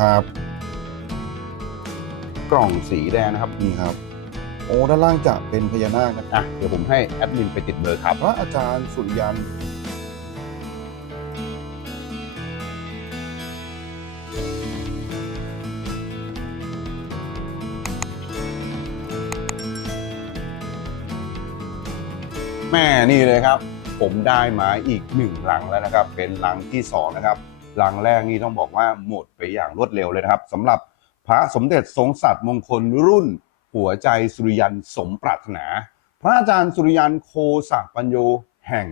ครับ กล่องสีแดงนะครับนี่ครับ โอ้ด้านล่างจะเป็นพญานาคนะครับอะเดี๋ยวผมให้แอดมินไปติดเบอร์ครับ พระอาจารย์สุริยันแม่นี่เลยครับ ผมได้มาอีกหนึ่งลังแล้วนะครับ เป็นลังที่สองนะครับ ลังแรกนี่ต้องบอกว่าหมดไปอย่างรวดเร็วเลยนะครับสำหรับพระสมเด็จทรงสัตว์มงคลรุ่น หัวใจสุริยันสมปรารถนา พระอาจารย์สุริยันโคสักปัญโยแห่ง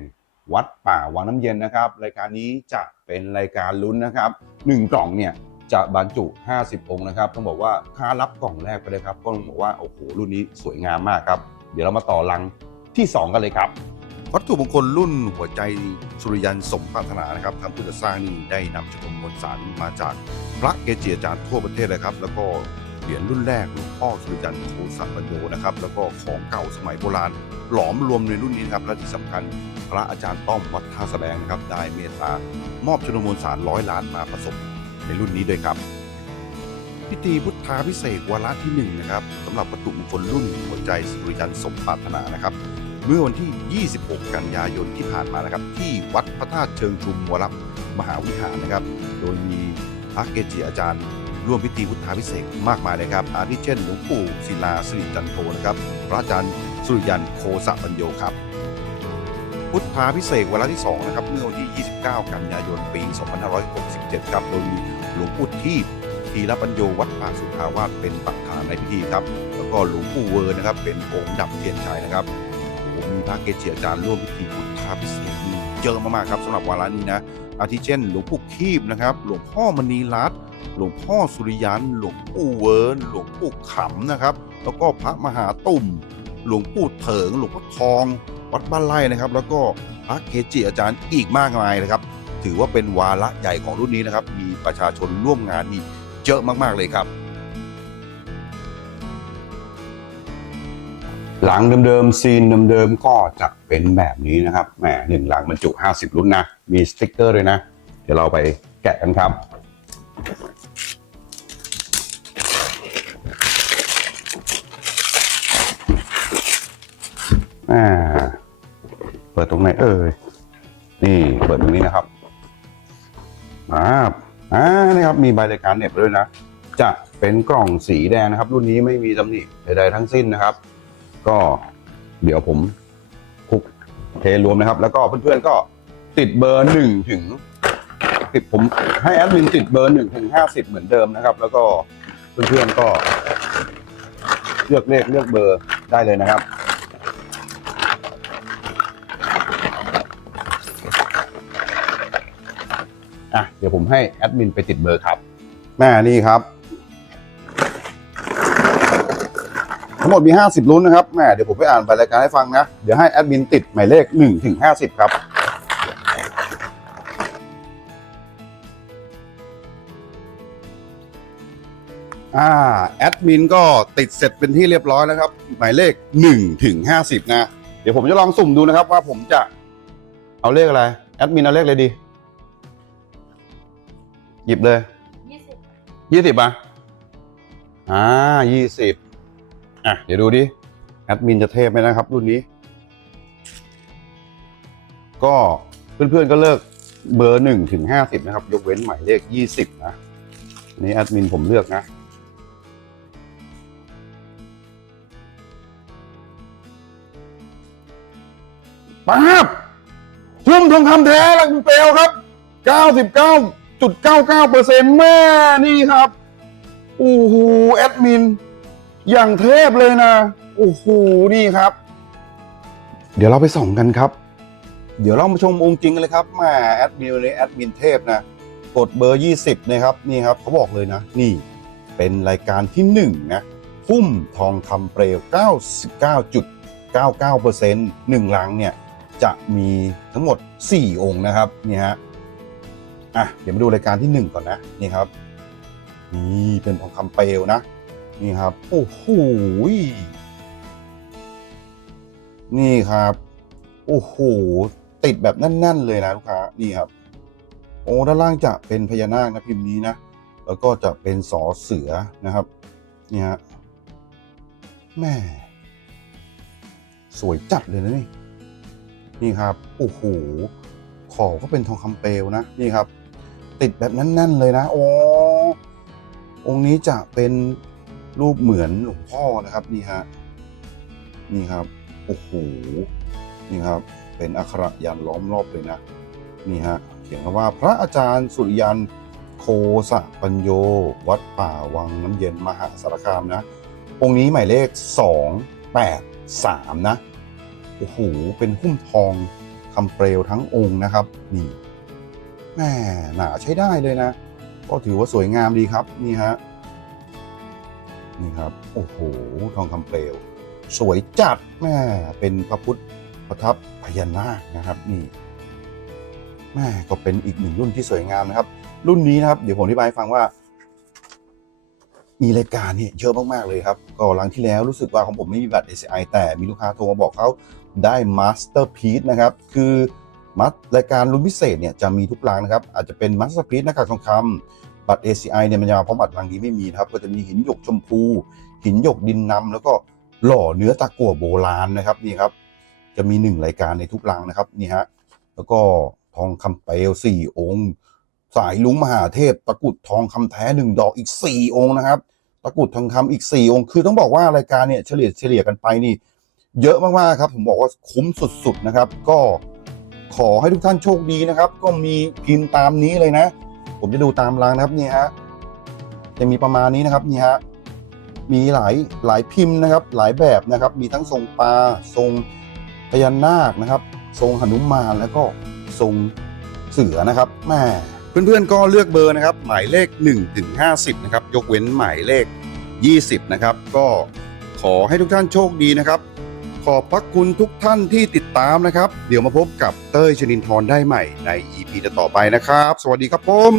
วัดป่าวังน้ำเย็นนะครับ รายการนี้จะเป็นรายการลุ้นนะครับหนึ่งกล่องเนี่ยจะบรรจุ 50 องค์นะครับ ต้องบอกว่าค่ารับกล่องแรกไปเลยครับก็ต้องบอกว่าโอ้โหรุ่นนี้สวยงามมากครับ เดี๋ยวเรามาต่อลังที่สองกันเลยครับ วัตถุมงคลรุ่นหัวใจสุริยันสมปรารถนานะครับทางผู้จัดสร้างนี่ได้นำจตุมวลสารมาจากพระเกจิอาจารย์ทั่วประเทศเลยครับ แล้วก็เหรียญรุ่นแรกหลวงพ่อสุริยันโคสัปัญโยนะครับแล้วก็ของเก่าสมัยโบราณ หลอมรวมในรุ่นนี้ครับและที่สำคัญพระอาจารย์ต้อมวัดท่าสะแบงนะครับได้เมตตามอบชนวนมวลสารร้อยล้านมาผสมในรุ่นนี้ด้วยครับพิธีพุทธาพิเศษวาระที่หนึ่งนะครับสำหรับวัตถุมงคลรุ่นหัวใจสุริยันสมปรารถนานะครับ เมื่อวันที่ 26 กันยายนที่ผ่านมานะครับ ที่วัดพระธาตุเชิงชุมวรมหาวิหารนะครับ โดยมีพระเกจิอาจารย์ ร่วมพิธีพุทธาพิเศษมากมายเลยครับอาทิเช่นหลวงปู่ศิลาสิริจันโทนะครับ พระอาจารย์สุริยันโคสะปัญโยครับ พุทธาพิเศษวาระที่2นะครับเมื่อวันที่ 29 กันยายนปี 2567 ครับ โดยมีหลวงปู่ทีพทีรปัญโยวัดป่าสุทาวาสเป็นประธานในพิธีครับ แล้วก็หลวงปู่เวอร์นะครับ เป็นองค์ดับเทียนชัยนะครับ มีพระเกจิอาจารย์ร่วมพิธีพุทธาพิเศษกนี่เยอะมากๆครับสำหรับวาระนี้นะ อาทิเช่น หลวงปู่คีบนะครับ หลวงพ่อมณีรัตน์หลวงพ่อสุริยัน หลวงปู่เวิร์นหลวงปู่ขำนะครับ แล้วก็พระมหาตุ่ม หลวงปู่เถิง หลวงพ่อทอง วัดบ้านไร่นะครับ แล้วก็พระเกจิอาจารย์อีกมากมายนะครับ ถือว่าเป็นวาระใหญ่ของรุ่นนี้นะครับ มีประชาชนร่วมงานนี่เยอะมากๆเลยครับ หลังเดิมๆ ซีนเดิมๆ ก็จะเป็นแบบนี้นะครับ แหมหนึ่งหลังบรรจุ 50 รุ่นนะ มีสติ๊กเกอร์ด้วยนะ เดี๋ยวเราไปแกะกันครับ อ่า เปิดตรงไหนเอ่ย นี่เปิดตรงนี้นะครับอ่าอ่านี่ครับ มีใบรายการเน็บด้วยนะ จะเป็นกล่องสีแดงนะครับ รุ่นนี้ไม่มีตำหนิใดๆทั้งสิ้นนะครับ ก็เดี๋ยวผมคุกเทรวมนะครับ แล้วก็เพื่อนๆก็ติดเบอร์หนึ่งถึงติดผมให้แอดมินติดเบอร์หนึ่งถึงห้าสิบเหมือนเดิมนะครับ แล้วก็เพื่อนๆก็ เลือกเลขเลือกเบอร์ได้เลยนะครับอะเดี๋ยวผมให้แอดมินไปติดเบอร์ครับแม่นี่ครับ ทั้งหมดมี 50 ลุ้นนะครับแหม่เดี๋ยวผมไปอ่านใบรายการให้ฟังนะ เดี๋ยวให้แอดมินติดหมายเลข1ถึง50 ครับอ่าแอดมินก็ติดเสร็จเป็นที่เรียบร้อยแล้วครับ หมายเลข1ถึง50 นะ เดี๋ยวผมจะลองสุ่มดูนะครับว่าผมจะเอาเลขอะไร แอดมินเอาเลขอะไรดี หยิบเลยยี่สิบยี่สิบอะอ่ายี่สิบ อะเดี๋ยวดูดิแอดมินจะเทพไหมนะครับ รุ่นนี้ ก็เพื่อนๆก็เลิกเบอร์หนึ่งถึงห้าสิบนะครับ ยกเว้นหมายเลขยี่สิบนะนี่แอดมินผมเลือกนะป๊าบหุ้มทองคำแท้ละคุณเปลวครับ 99.99เปอร์เซ็นต์แม่นี่ครับ โอ้โห แอดมิน อย่างเทพเลยนะ โอ้โห นี่ครับ เดี๋ยวเราไปส่องกันครับ เดี๋ยวเรามาชมองค์จริงกันเลยครับแม่แอดมินเลยแอดมินเทพนะ กดเบอร์ 20นะครับนี่ครับเขาบอกเลยนะ นี่เป็นรายการที่1นะหุ้มทองคำเปลว 99.99%หนึ่งลังเนี่ย จะมีทั้งหมด 4 องค์นะครับนี่ฮะอะเดี๋ยวมาดูรายการที่ 1 ก่อนนะ นี่ครับ นี่เป็นทองคำเปลวนะ นี่ครับ โอ้โหยนี่ครับ โอ้โห ติดแบบแน่น ๆ เลยนะลูกค้า นี่ครับ โอ้ด้านล่างจะเป็นพญานาคนะพิมพ์นี้นะ แล้วก็จะเป็นสอเสือนะครับ นี่ฮะ แม่ สวยจัดเลยนะนี่ นี่ครับ โอ้โห ขอบก็เป็นทองคำเปลวนะ นี่ครับ ติดแบบแน่น ๆ เลยนะ โอ้องค์นี้จะเป็น รูปเหมือนหลวงพ่อนะครับนี่ฮะนี่ครับโอ้โหนี่ครับ เป็นอักขระยันล้อมรอบเลยนะนี่ฮะเขียนคำว่าพระอาจารย์สุริยันโคสะปัญโย วัดป่าวังน้ำเย็นมหาสารคามนะองค์นี้หมายเลข 283 นะโอ้โหเป็นหุ้มทองคำเปลวทั้งองค์นะครับ นี่แม่หนาใช้ได้เลยนะ ก็ถือว่าสวยงามดีครับนี่ฮะ นี่ครับ โอ้โห ทองคำเปลว สวยจัดแม่เป็นพระพุทธประทับพญานาคนะครับนี่แม่ก็เป็นอีกหนึ่งรุ่นที่สวยงามนะครับ รุ่นนี้นะครับ เดี๋ยวผมอธิบายให้ฟังว่า มีรายการเนี่ยเยอะมากๆเลยครับก็หลังที่แล้วรู้สึกว่าของผมไม่มีบัตร ACI แต่มีลูกค้าโทรมาบอกเขาได้ Masterpiece นะครับ คือมัดรายการรุ่นพิเศษเนี่ยจะมีทุกรางนะครับ อาจจะเป็น Masterpiece หน้ากากทองคำ บัตร ACI เนี่ยมันจะมาพร้อมบัตรรางนี้ไม่มีนะครับ ก็จะมีหินหยกชมพู หินหยกดินนำแล้วก็หล่อเนื้อตะกั่วโบราณนะครับนี่ครับ จะมีหนึ่งรายการในทุกรางนะครับนี่ฮะแล้วก็ทองคำเปลวสี่องค์ สายลุงมหาเทพตะกุดทองคำแท้หนึ่งดอกอีกสี่องค์นะครับตะกุดทองคำอีกสี่องค์ คือต้องบอกว่ารายการเนี่ยเฉลี่ยเฉลี่ยกันไปนี่ เยอะมากๆครับ ผมบอกว่าคุ้มสุดๆนะครับ ก็ขอให้ทุกท่านโชคดีนะครับ ก็มีพิมตามนี้เลยนะ ผมจะดูตามรางนะครับนี่ฮะจะมีประมาณนี้นะครับนี่ฮะมีหลายหลายพิมพ์นะครับ หลายแบบนะครับ มีทั้งทรงปลาทรงพญานาคนะครับ ทรงหนุมานแล้วก็ทรงเสือนะครับแม่เพื่อนๆก็เลือกเบอร์นะครับ หมายเลข1ถึง50นะครับยกเว้นหมายเลข 20นะครับก็ขอให้ทุกท่านโชคดีนะครับ ขอบพระคุณทุกท่านที่ติดตามนะครับ เดี๋ยวมาพบกับเต้ยชนินทร์ได้ใหม่ใน EP ต่อไปนะครับ สวัสดีครับผม